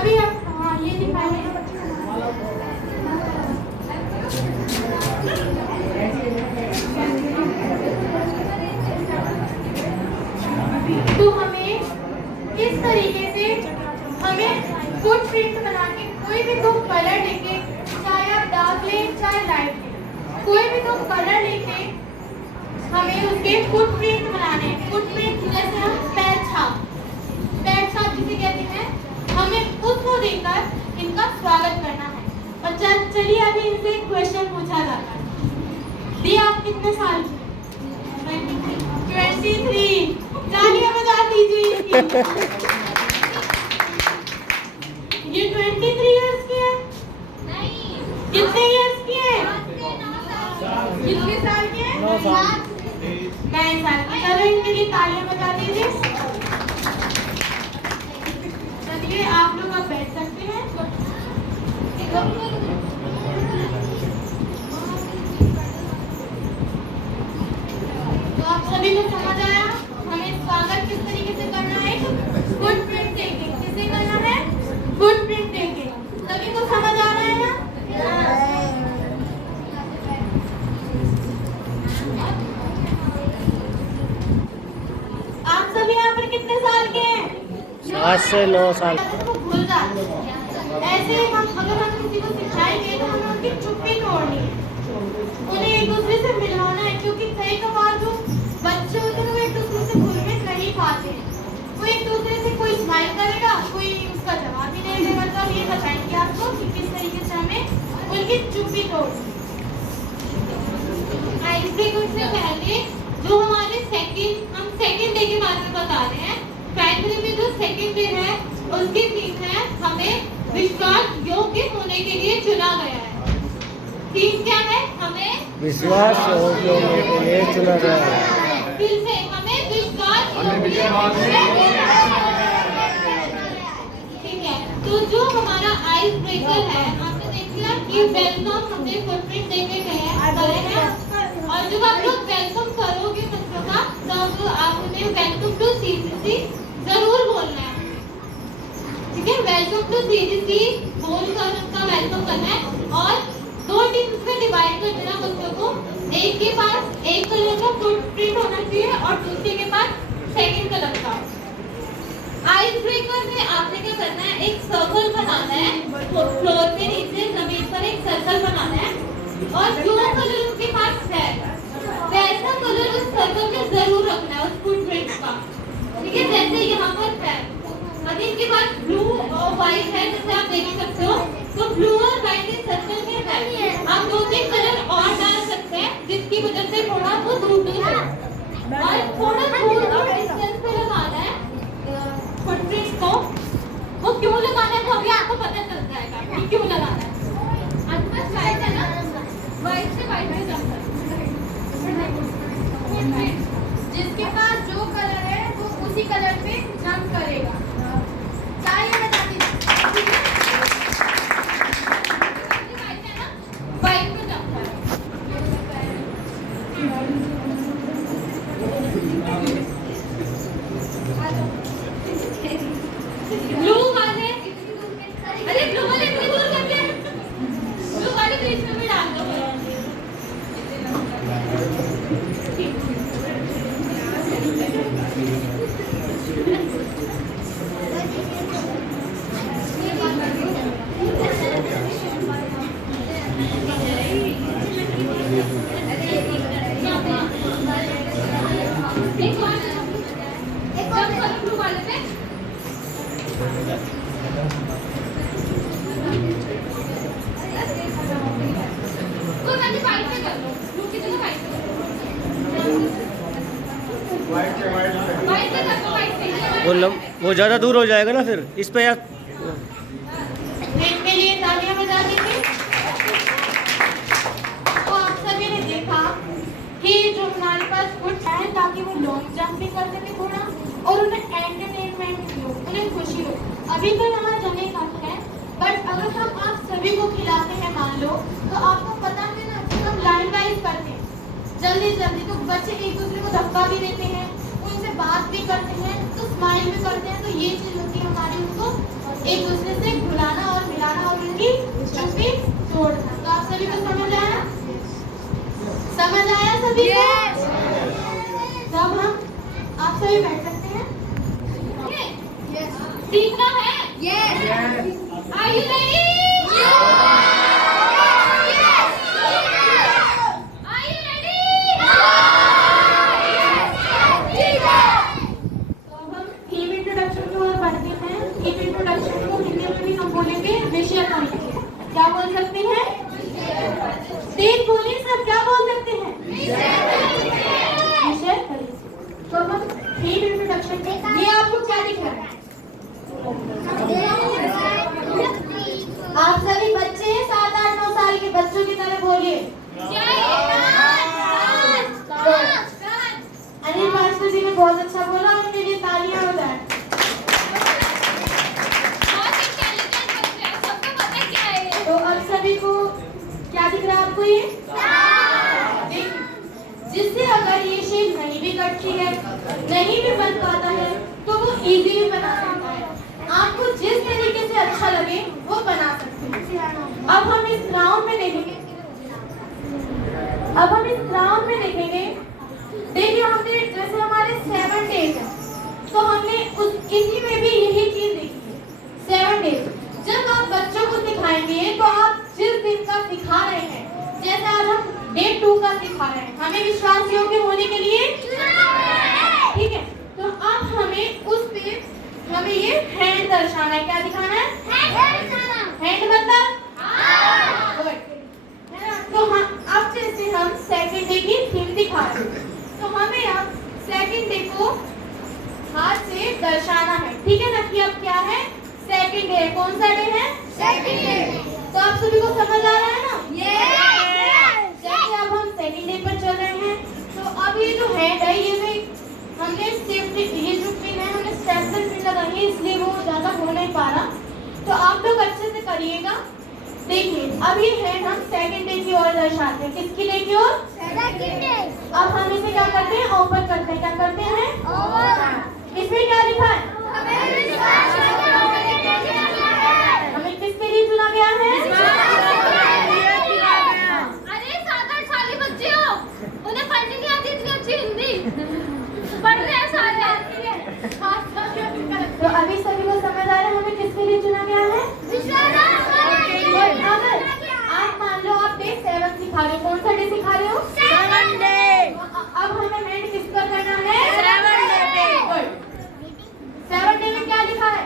अभी आप हाँ ये दिखाइए। तो हमें इस तरीके से हमें फुटप्रिंट बना के कोई भी तुम कलर लेके, चाहे आप डार्क लें चाहे लाइट लें, कोई भी तुम कलर लेके हमें उसके फुटप्रिंट बनाने हैं। फुटप्रिंट जैसे हम पैर छाप जिसे कहते हैं, हमें उसको देकर इनका स्वागत करना है। और चलिए अभी इनसे एक क्वेश्चन पूछा जाता है। दी आप कितने साल की? 23। तालियां बजा दीजिए। ये 23 इयर्स की है? नहीं। कितने इयर्स की है? कितने साल की है? 9 साल की। चलो इनके लिए तालियां बजा दीजिए। चलिए आप लोग अब बैठ सकते हैं। तो आप सभी को समझ आया हमें स्वागत किस तरीके से करना है? Footprint taking. किसे करना है? Footprint taking. सभी को समझ आ रहा है ना? आप सभी यहाँ पर कितने साल के हैं? 7 से 9 साल। भूल जाते हैं। ऐसे अगर हम किसी को सिखाएंगे तो हमें उनकी चुप्पी तोड़नी है, उन्हें एक दूसरे से मिलाना है, क्योंकि कई कबार जो बच्चे होते हैं वो एक दूसरे से घुल मिल नहीं पाते हैं। वो एक दूसरे से कोई स्माइल करेगा, कोई उसका जवाब ही नहीं देगा। तो ये बताएंगे आपको कि किस तरीके से हमें उनकी चुप्पी तोड़नी है। आइस ब्रेकर से पहले जो हमारे हम सेकंड डे के बारे में बता रहे हैं। प्राइमरी में जो सेकंड डे है उसकी थीम है हमें विश्वास योग्य होने के लिए चुना गया है। थीम क्या है? हमें विश्वास योग्य होने के लिए चुना गया है। फिर से हमें विश्वास ठीक है। तो जो हमारा आइस ब्रेकर है, आपने देख लिया कि वेलकम हमने फुटप्रिंट देके गए हैं। और जब आप लोग वेलकम करोगे बच्चों का, तब आप उन्हें वेलकम टू सीजीसी जरूर बोलना है। ठीक है, वेलकम टू सीजीसी बोलकर उनका वेलकम करना है। और 2 टीम्स में डिवाइड कर देना बच्चों को। एक के पास एक कलर का फुटप्रिंट होना चाहिए और दूसरे के पास सेकंड कलर का। आइस ब्रेकर में आपने क्या करना है? एक सर्कल बनाना है, फ्लोर पे नीचे जमीन पर एक सर्कल बनाना है, और जो कलर उनके पास है वैसा कलर उस सर्कल में जरूर रखना है, उस फुटप्रिंट का। ठीक है, जैसे यहाँ पर है, अभी इनके पास ब्लू और व्हाइट है, जैसे आप देख सकते हो। तो ब्लू और व्हाइट इस सर्कल में है। आप 2-3 कलर और डाल सकते हैं, जिसकी वजह से थोड़ा वो दूर है और थोड़ा दूर डिस्टेंस पे लगाना है फुटप्रिंट को। वो क्यों लगाना है तो अभी आपको पता चल जाएगा कि क्यों लगाना है। आपके पास व्हाइट है ना, व्हाइट से व्हाइट में जंप करें। जिसके पास जो कलर है वो उसी कलर पे जंप करेगा। तालियां बजा दीजिए। व्हाइट है ना, व्हाइट पे जंप करें। ब्लू वाले, अरे ब्लू वाले इतनी दूर करके, ब्लू वाले बीच में भी डाल दो। ब्लू वाले पे वो ज़्यादा दूर हो जाएगा ना फिर इस पे यार। इनके लिए तालियां बजा दीजिए। तो आप सभी ने देखा कि जो हमारे पास फुट है ताकि वो लॉन्ग जंप भी कर सके थोड़ा, और उन्हें एंटरटेनमेंट हो, उन्हें खुशी हो। अभी तो यहाँ जगह कम है, बट अगर हम आप सभी को खिलाते हैं मान लो, तो आपको पता है ना कि हम लाइन वाइज करते हैं जल्दी जल्दी, तो बच्चे एक दूसरे को धक्का भी देते हैं, उनसे बात भी करते हैं, तो स्माइल भी करते हैं। तो ये चीज होती है हमारी उनको एक दूसरे से सभी को समझ आया? समझ आया सभी को? तब हम आप सभी बैठ सकते हैं। सीखना है? Are you ready? Are you ready? तो हम थीम इंट्रोडक्शन की ओर बढ़ते हैं। थीम इंट्रोडक्शन को हिंदी में भी हम बोलेंगे विषय परिचय। क्या बोल सकते हैं? तेज बोलिए सब, क्या बोल सकते हैं? विषय परिचय। तो हम थीम इंट्रोडक्शन में ये आपको क्या दिख रहा है? आप सभी बच्चे 7, 8, 9 साल के बच्चों की तरह बोलिए। अनिल मास्टर जी ने बहुत अच्छा बोला, उनके लिए तालियां हो जाए। तो अब सभी को क्या दिख रहा है आपको? ये देखिए, जिससे अगर ये शेप नहीं भी कटती है, नहीं भी बन पाता है, तो वो इजीली बना सकता है। आपको जिस तरीके से अच्छा लगे वो बना सकते हैं। अब हम इस ग्राउंड में देखेंगे। देखिए हमने जैसे हमारे 7 डेज है, तो हमने उस इसी में भी यही चीज देखी है। 7 डेज जब आप बच्चों को सिखाएंगे तो आप जिस दिन का सिखा रहे हैं, जैसे आज हम डे 2 का सिखा रहे हैं, हमें विश्वास योग्य होने के लिए ठीक है। तो अब हमें उस पे हमें ये हैंड दर्शाना है। क्या दिखाना है? हैंड मतलब गुड है ना। तो हम अब जैसे हम सेकंड डे की थीम दिखा रहे हैं, तो हमें अब सेकंड डे को हाथ से दर्शाना है। ठीक है ना? कि अब क्या है? Second day. कौन सा डे है? Second day. तो आप सभी को समझ आ रहा है ना? जैसे अब हम सेकंड डे पर चल रहे हैं, तो अब ये जो हैंड है, ये भी हमने सेफ्टी, ये जो पिन है हमने स्टेपलर पिन लगाई है, इसलिए वो ज्यादा हो नहीं पा रहा। तो आप लोग अच्छे से करिएगा। देखिए अब ये हैंड हम सेकंड डे की ओर दर्शाते हैं। किसकी डे की ओर? Second day. अब हम इसे क्या करते हैं? ओपन करते हैं। क्या करते हैं? इसमें क्या लिखा है? हमें किसके लिए चुना गया है? अरे 7-8 साल के बच्चे हो, उन्हें पढ़ने नहीं आती इतनी अच्छी हिंदी। पढ़ रहे हैं सारे। तो अभी सभी को समझ आ रहा है हमें किसके लिए चुना गया है? अगर आप मान लो आप डे 7 सिखा रहे हो, कौन सा डे सिखा रहे हो? 7 डे। अब हमें हैंड किस पर करना है? 7 डे पे। 7 डे में क्या लिखा है?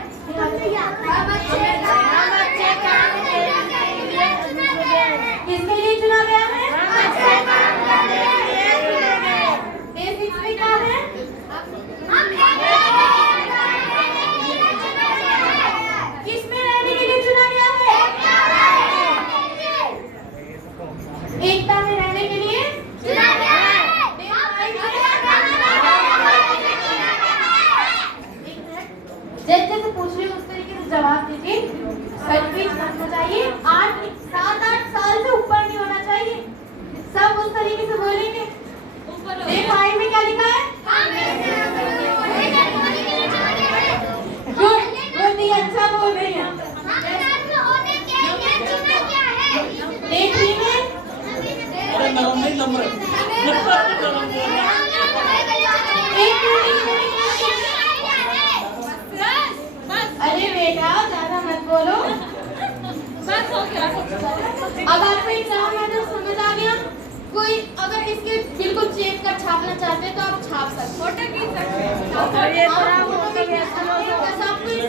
किसके लिए चुना गया है? डे 6 में क्या है? किसमें रहने के लिए चुना गया है? एकता में रहने के लिए चुना गया है। जैसे पूछ रही हूँ उस तरीके से जवाब दीजिए। कन्फ्यूज मत हो जाइए। 7-8 साल से ऊपर नहीं होना चाहिए। सब उस तरीके से बोलेंगे। डे 5 में क्या लिखा है? अच्छा बोल रही हैं। डे 3 में अरे बेटा ज्यादा मत बोलो। अब आपको एग्जाम में तो समझ आ गया। कोई अगर इसके बिल्कुल चेक कर छापना चाहते हैं तो आप छाप सकते हैं। फोटो खींच सकते हैं। सबको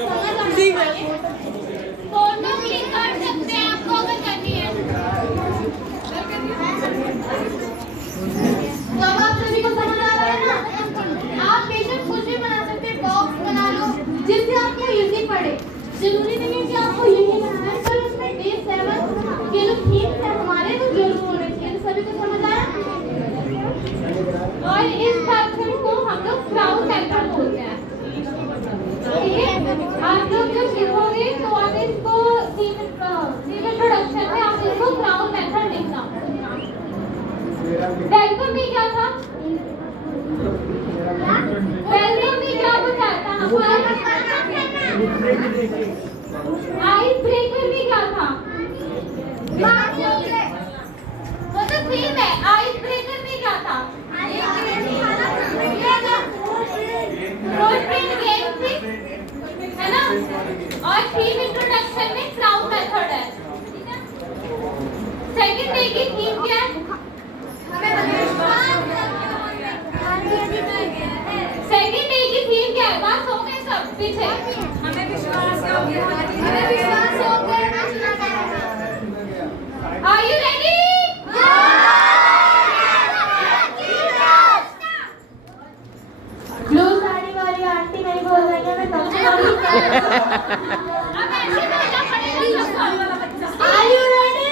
समझ आना चाहिए। फोटो क्लिक कर सकते हैं आपको अगर करनी है। तो अब आप सभी को समझ आ रहा है ना? आप बेशक कुछ भी बना सकते हैं, बॉक्स बना लो जिससे आपको इजी पड़े। जरूरी नहीं है कि आपको यही बनाना है, पर उसमें डे 7 के जो थीम है हमारे तो जरूर होने चाहिए। तो सभी को समझ आया? और इस फंक्शन को हम लोग क्राउड सेंटर बोलते हैं। ठीक है? आप लोग जब सीखोगे तो आप इसको थीम इंट्रोडक्शन में आप इसको क्राउड सेंटर लिखना। वेलकम में क्या था? वेलकम में क्या बताया था? आइस ब्रेकर में क्या था? और थीम इंट्रोडक्शन में क्राउन मेथड है। सेकंड डे की थीम क्या है? सेकंड डे की थीम क्या है? बात हो गई सब पीछे। हमें विश्वास हो गया। Are you ready? Blue sari वाली आंटी नहीं बोल रही है, मैं तुमसे अब ऐसे बोलना पड़ेगा सबको। Are you ready?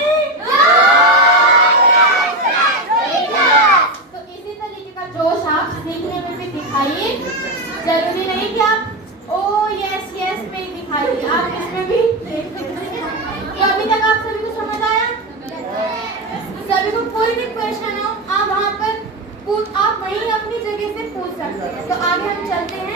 तो इसी तरीके का जोश आप सीखने में भी दिखाइए। जरूरी नहीं कि आप ओ यस यस में ही दिखाइए, आप इसमें भी तो अभी तक आप सभी को समझ आया? सभी को कोई भी क्वेश्चन हो आप वहाँ पर आप वहीं अपनी जगह से पूछ सकते हैं। तो आगे हम चलते हैं।